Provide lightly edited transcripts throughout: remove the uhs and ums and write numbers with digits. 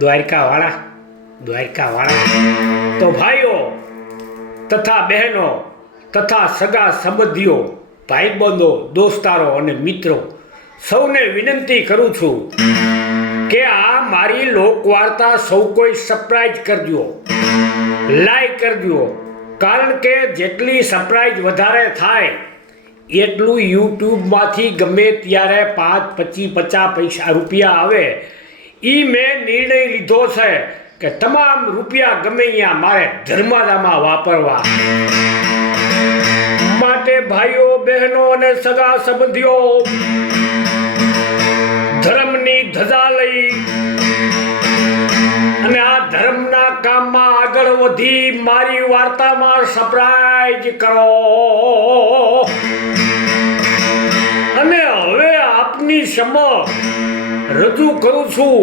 દ્વારકાવાળા તો ભાઈઓ તથા બહેનો તથા સગા સંબંધીઓ ભાઈબંધો દોસ્તારો અને મિત્રો સૌને વિનંતી કરું છું કે આ મારી લોકવાર્તા સૌ કોઈ સબસ્ક્રાઇબ કરજો, લાઈક કરજો, કારણ કે જેટલી સબસ્ક્રાઇબ વધારે થાય એટલું યુટ્યુબમાંથી ગમે ત્યારે 5, 25, 50 રૂપિયા આવે. મેં નિર્ણય લીધો છે કે તમામ રૂપિયા ગમે અહીંયા મારે ધર્માદામાં વાપરવા માટે ભાઈઓ બહેનો અને સગા સંબંધીઓ ધર્મની ધજા લઈ અને આ ધર્મના કામમાં આગળ વધી મારી વાર્તામાં સબસ્ક્રાઇબ કરો. અને હવે આપની સમક્ષ રજૂ કરું છું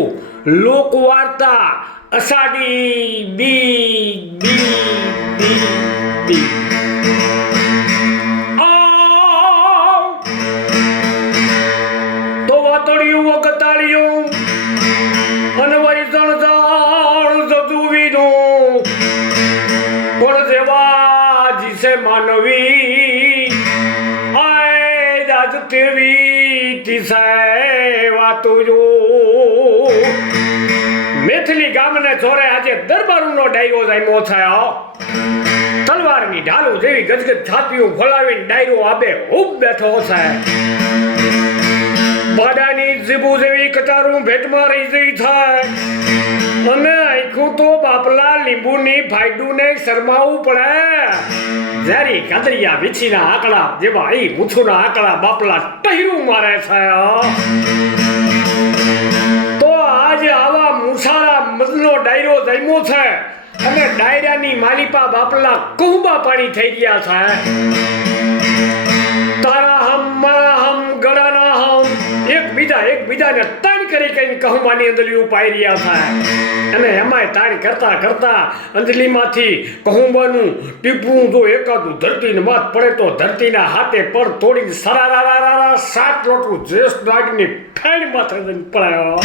લોકવાર્તા અષાઢી બીજ. તો વાતળિયું વગતાળિયું અને વૈસણ જાણ જતું વીધું કોણ જેવા જીસે માનવી આય દાદ તેવી તીસે વાતો જો. મેથલી ગામને ચોરે આજે દરબારનો ડાયરો જામ્યો છે. તલવારની ઢાલો જેવી ગજગજ છાતીઓ ફોલાવીને ડાયરો આબે ખૂબ બેઠો છે. બાડાની જીબુ જેવી કટારું ભેટમાં રહી જઈ છે અને આખું તો બાપલા લીંબુની ફાયડુને શરમાવું પડે. જ્યારે કાદરિયા વીછીના આંકડા જેવા એ મૂછુના આંકડા બાપલા ટહીરું મારે છે. તો આજે આવા મુસારા મદનો ડાયરો જામ્યો છે અને ડાયરાની માલિપા બાપલા કુંબા પાણી થઈ ગયા છે. તારા હમ મારા હમ ગળાના હમ એકબીજાને તાણ કરીને કહુંબાની અંજલિયું પાઈ રહ્યા છે. અને એમાંય તાણ કરતા કરતા અંજલિમાંથી કહુંબાનું ટીપું જો એકાદું ધરતીને માથ પડે તો ધરતીના હાથે પર તોડીને સરારા 7 લોટું જેસ ડાગની ફેણ માથે પડાયો.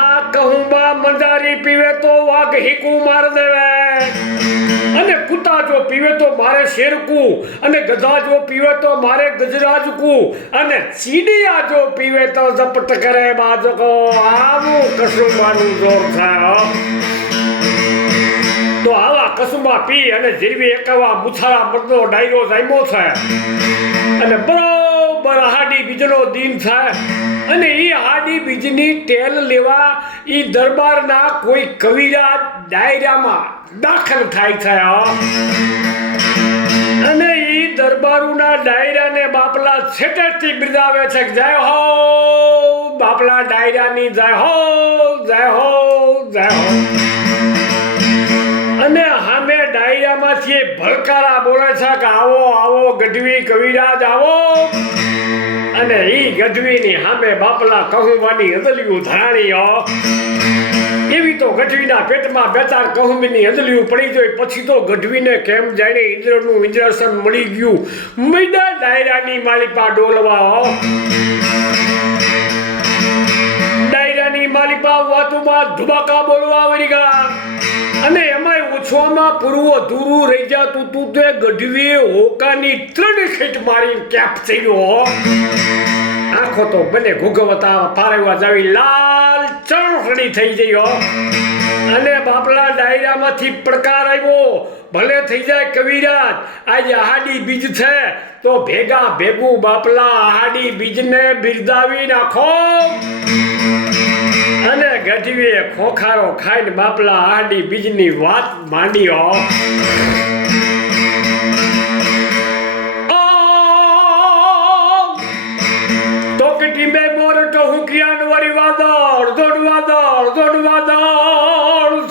આ કહુંબા મંજારી પીવે તો વાઘ હીકું માર દેવે અને કુતા જો પીવે તો મારે શેરકું અને ગધા જો પીવે તો મારે ગજરાજકું અને ચીડિયા જો પીવે તો ઝપટ કરે બાજકો. આવું કસુંબાનું જોર થાય. તો આવા કસુંબા પી અને જીરવી એકવા મુછારા મરદો ડાયરો જામ્યો છે અને બરોબર હાડી બીજનો દિન છે અને એ હાડી બીજની ટેલ લેવા એ દરબારના કોઈ કવિરાજ ડાયરામાં દાખલ થાય છે. અને ઈ દરબારુના ડાયરાને બાપલા છેટેથી બિરદાવે છે કે જય હો બાપલા ડાયરાની, જય હો જય હો જય હો. અને સામે ડાયરામાંથી ભલકારા બોલે છે કે આવો આવો ગઢવી કવિરાજ આવો. અને ઈ ગઢવીની સામે બાપલા કહુંબાની અંજલિયું ધરાણી. એવી તો ગઢવીના પેટમાં 2-4 કહુંબીની અંજલિયું પડી જોઈ પછી તો ગઢવીને કેમ જાણે ઇન્દ્રનું ઇન્દ્રાસન મળી ગયું. મૈદા ડાયરાની માલિપા ડોલવા. ડાયરાની માલિપા વાતોમાં ધુબાકા બોલવા વળી ગયા અને એમાંય ઓછવામાં પૂર્વ અધૂરું રહી જતું તું તે ગઢવીએ હોકાની 3 ખેટ મારીને કેપ થઈ ગયો. આંખો તો બને ઘૂઘવતા પારેવા જાવી લાલ ચણસડી થઈ ગયો. અને બાપલા ડાયરામાંથી પડકાર આવ્યો, ભલે થઈ જાય કવિરાજ આજે આહાડી બીજ છે તો ભેગા ભેગું બાપલા આહાડી બીજને બિરદાવી નાખો. અને ગઢવીએ ખોખારો ખાઈને બાપલા આહાડી બીજની વાત માંડી.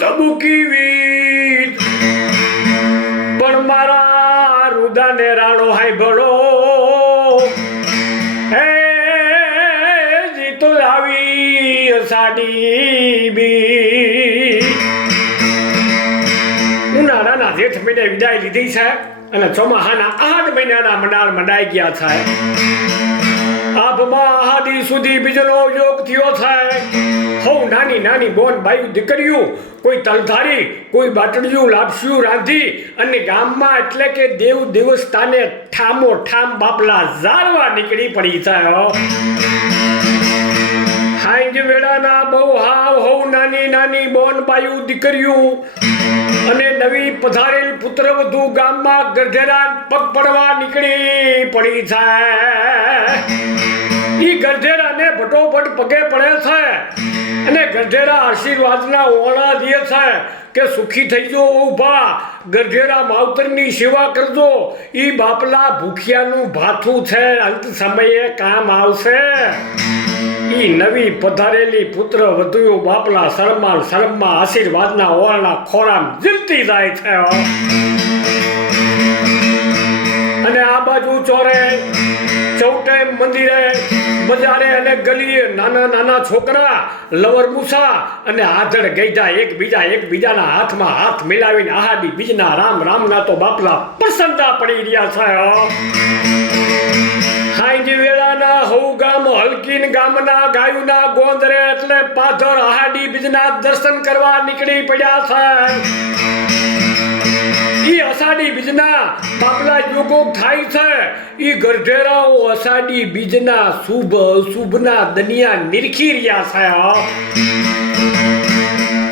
ઝબુકી વીજ પણ મારા રુદાને રાણો હાય ભળો હે જીતો આવી અષાઢી બી. ઉનાળાના જેઠ મહિને વિદાય લીધી છે અને ચોમાહાના 8 મહિનાના મંડાળ મંડાઈ ગયા છે. આભમાં આહાદી સુધી બીજનો યોગ થયો છે. હો નાની નાની બોન બાયું દીકરીઓ, કોઈ તલધારી, કોઈ બાટડિયું લાપસ્યું રાંધી અને ગામમાં એટલે કે દેવ દેવસ્થાને ઠામો ઠામ બાપલા ઝારવા નીકળી પડી છે. હાંજ વેળાના બહુ હાવ હો નાની નાની બોન બાયું દીકરીઓ અને નવી પધારેલ પુત્રવધુ ગામમાં ગરધેરા પગ પડવા નીકળી પડી છે. ઈ ગરધેરાને ભટોભટ પગે પડે છે અને ગરધેરા આશીર્વાદના ઓળા દે છે કે સુખી થઈ જો ઊભા, ગરધેરા માવતરની સેવા કરજો. ઈ બાપલા ભૂખ્યાનું ભાથું છે, અંત સમયે કામ આવશે. ઈ નવી પધારેલી પુત્ર વધુઓ બાપલા શરમમાં આશીર્વાદના ઓળના ખોરામ જીલતી જાય છે. અને આ બાજુ ચોરે ચૌટે મંદિરે બજારે અને ગલીએ નાના નાના છોકરા લવર મૂસા અને આધડ ગઈઢા એકબીજાના હાથમાં હાથ મિલાવીને આહાડી બીજના રામ રામના તો બાપલા પ્રસન્નતા પડી રહ્યા છે. હાંજી વેળાના હવ ગામ હલકીન ગામના ગાયુના ગોંદરે એટલે પાધર આહાડી બીજના દર્શન કરવા નીકળી પડ્યા છે. ઈ અષાઢી બીજના બાપલા યોગો થાય છે. ઈ ગરધેરાઓ અષાઢી બીજના શુભ અશુભના દનિયા નિરખી રહ્યા છે.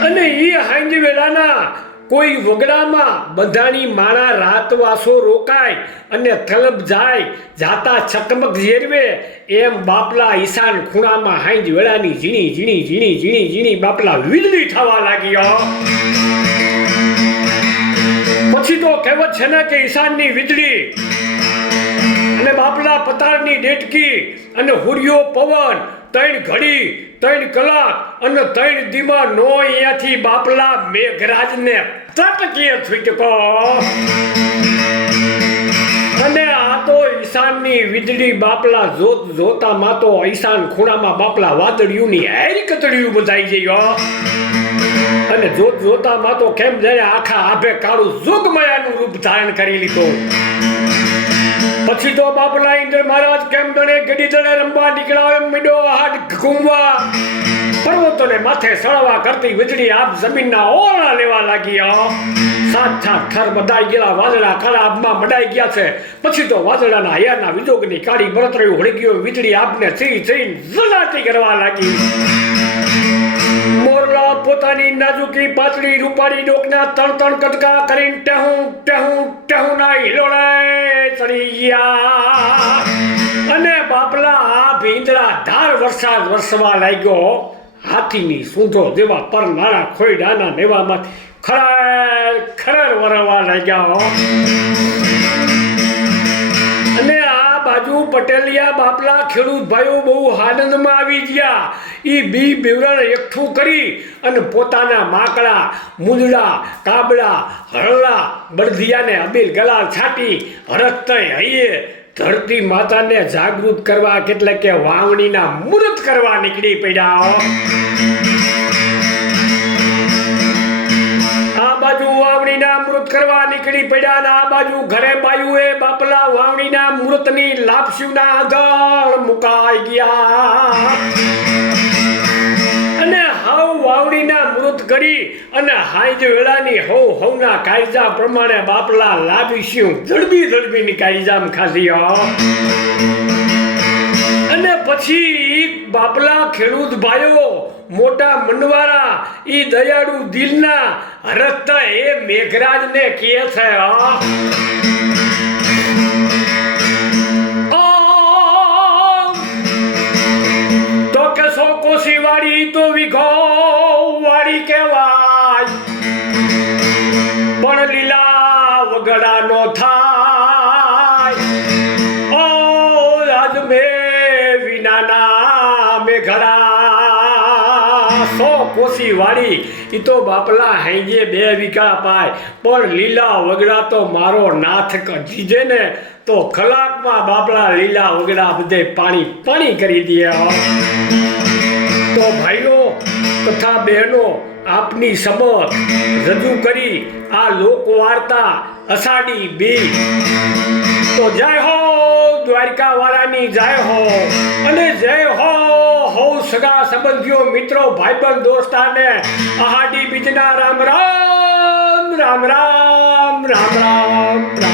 અને ઈ હાંજ વેળાના કોઈ વગડામાં બંધાણી માણા રાતવાસો રોકાય અને તલબ જાય જાતા ચકમક ઝેરવે એમ બાપલા ઈશાન ખૂણામાં હાંજ વેળાની ઝીણી બાપલા વીજળી થવા લાગી. પછી તો કહેવત છે ને કે ઈશાનની વીજળી અને બાપલા પતાળની ડેટકી અને હુરિયો પવન 3 ઘડી 3 કલાક અને 3 દીવા નો અહીંયાથી બાપલા મેઘરાજને તટકીએ છૂટકો. અને આ તો ઈશાનની વીજળી બાપલા જોતામાં તો ઈશાન ખૂણામાં બાપલા વાદળિયુંની હેરી કતળિયું બંધાઈ ગઈ. અને જોતામાં તો કેમ જાણે આખા આભે કાળું જોગમાયાનું રૂપ ધારણ કરી લીધું. પછી તો બાપલા ઇન્દ્ર મહારાજ કેમ દણે ગડી દણે રમવા નીકળ્યા મીડો હાથ ઘૂમવા પર્વતોને માથે સળવા કરતી વીજળી આપ જમીનના ઓળા લેવા લાગી. સાત થર બધાઈ ગયેલા વાદળા કાળા આબમાં મડાઈ ગયા છે. પછી તો વાદળાના હૈયાના વિજોગની કાળી બળતરી ઉડી ગયો. વીજળી આપને થઈ ઝલાટી કરવા લાગી. મોરલા પોતાની નાજુકી પાતળી રૂપાળી ડોકના તણ કટકા કરીને ટેહું ના હિલોળે ચડી ગયા. અને બાપલા આ ભીંદડા ધાર વરસાદ વરસવા લાગ્યો. હાથીની સૂંઢો જેવા પર નાના ખોઈડાના નેવામાં ખરેર વરવા લાગ્યા. અને આ બાજુ પટેલિયા બાપલા ખેડૂત ભાઈઓ બહુ આનંદમાં આવી ગયા. ઈ બી બેવરણ એકઠું કરી અને પોતાના માકડા મુંદડા કાબડા હળલા બળદિયાને અબીલ ગલાલ છાટી હરખતે હૈયે ધરતી માતાને જાગૃત કરવા એટલે કે વાવણીના મુહૂર્ત કરવા નીકળી પડ્યા. આ બાજુ વાવણીના મુહૂર્ત કરવા નીકળી પડ્યા ને આ બાજુ ઘરે બાયુએ બાપલા વાવણીના મુહૂર્તની લાપસીના આધાર મુકાઈ ગયા. અને હાવ વાવણીના મુહૂર્ત કરી અને હાઈજ વેળાની હવના કાયદા પ્રમાણે બાપલા લાવીશું ધડબીની કાયદામ ખાધી. અને પછી બાપલા ખેડૂત ભાઈઓ મોટા મનવારા ઈ દયાળુ દિલના હરખતા એ મેઘરાજને કહે છે તો કે સો કોશી વાળી તો વિઘો વાળી કહેવાય પણ લીલા વગડાનો થાય. ઓ આજ મે વિનાના મેઘડા સો કોશી વાળી ઈ તો બાપલા હાઈજે 2 વીઘા પાય પણ લીલા વગડા તો મારો નાથ જીજે ને તો કલાકમાં બાપલા લીલા વગડા બધે પાણી કરી દે. તો ભાઈઓ તથા બહેનો આપની સમક્ષ રજૂ કરી આ લોક વાર્તા અષાઢી બીજ તો જય હો દ્વારકા વાળાની જય હો અને જય હો સગા સંબંધીઓ મિત્રો ભાઈબંધ દોસ્તારને આહાડી બીજના રામ રામ રામ રામ રામ રામ રામ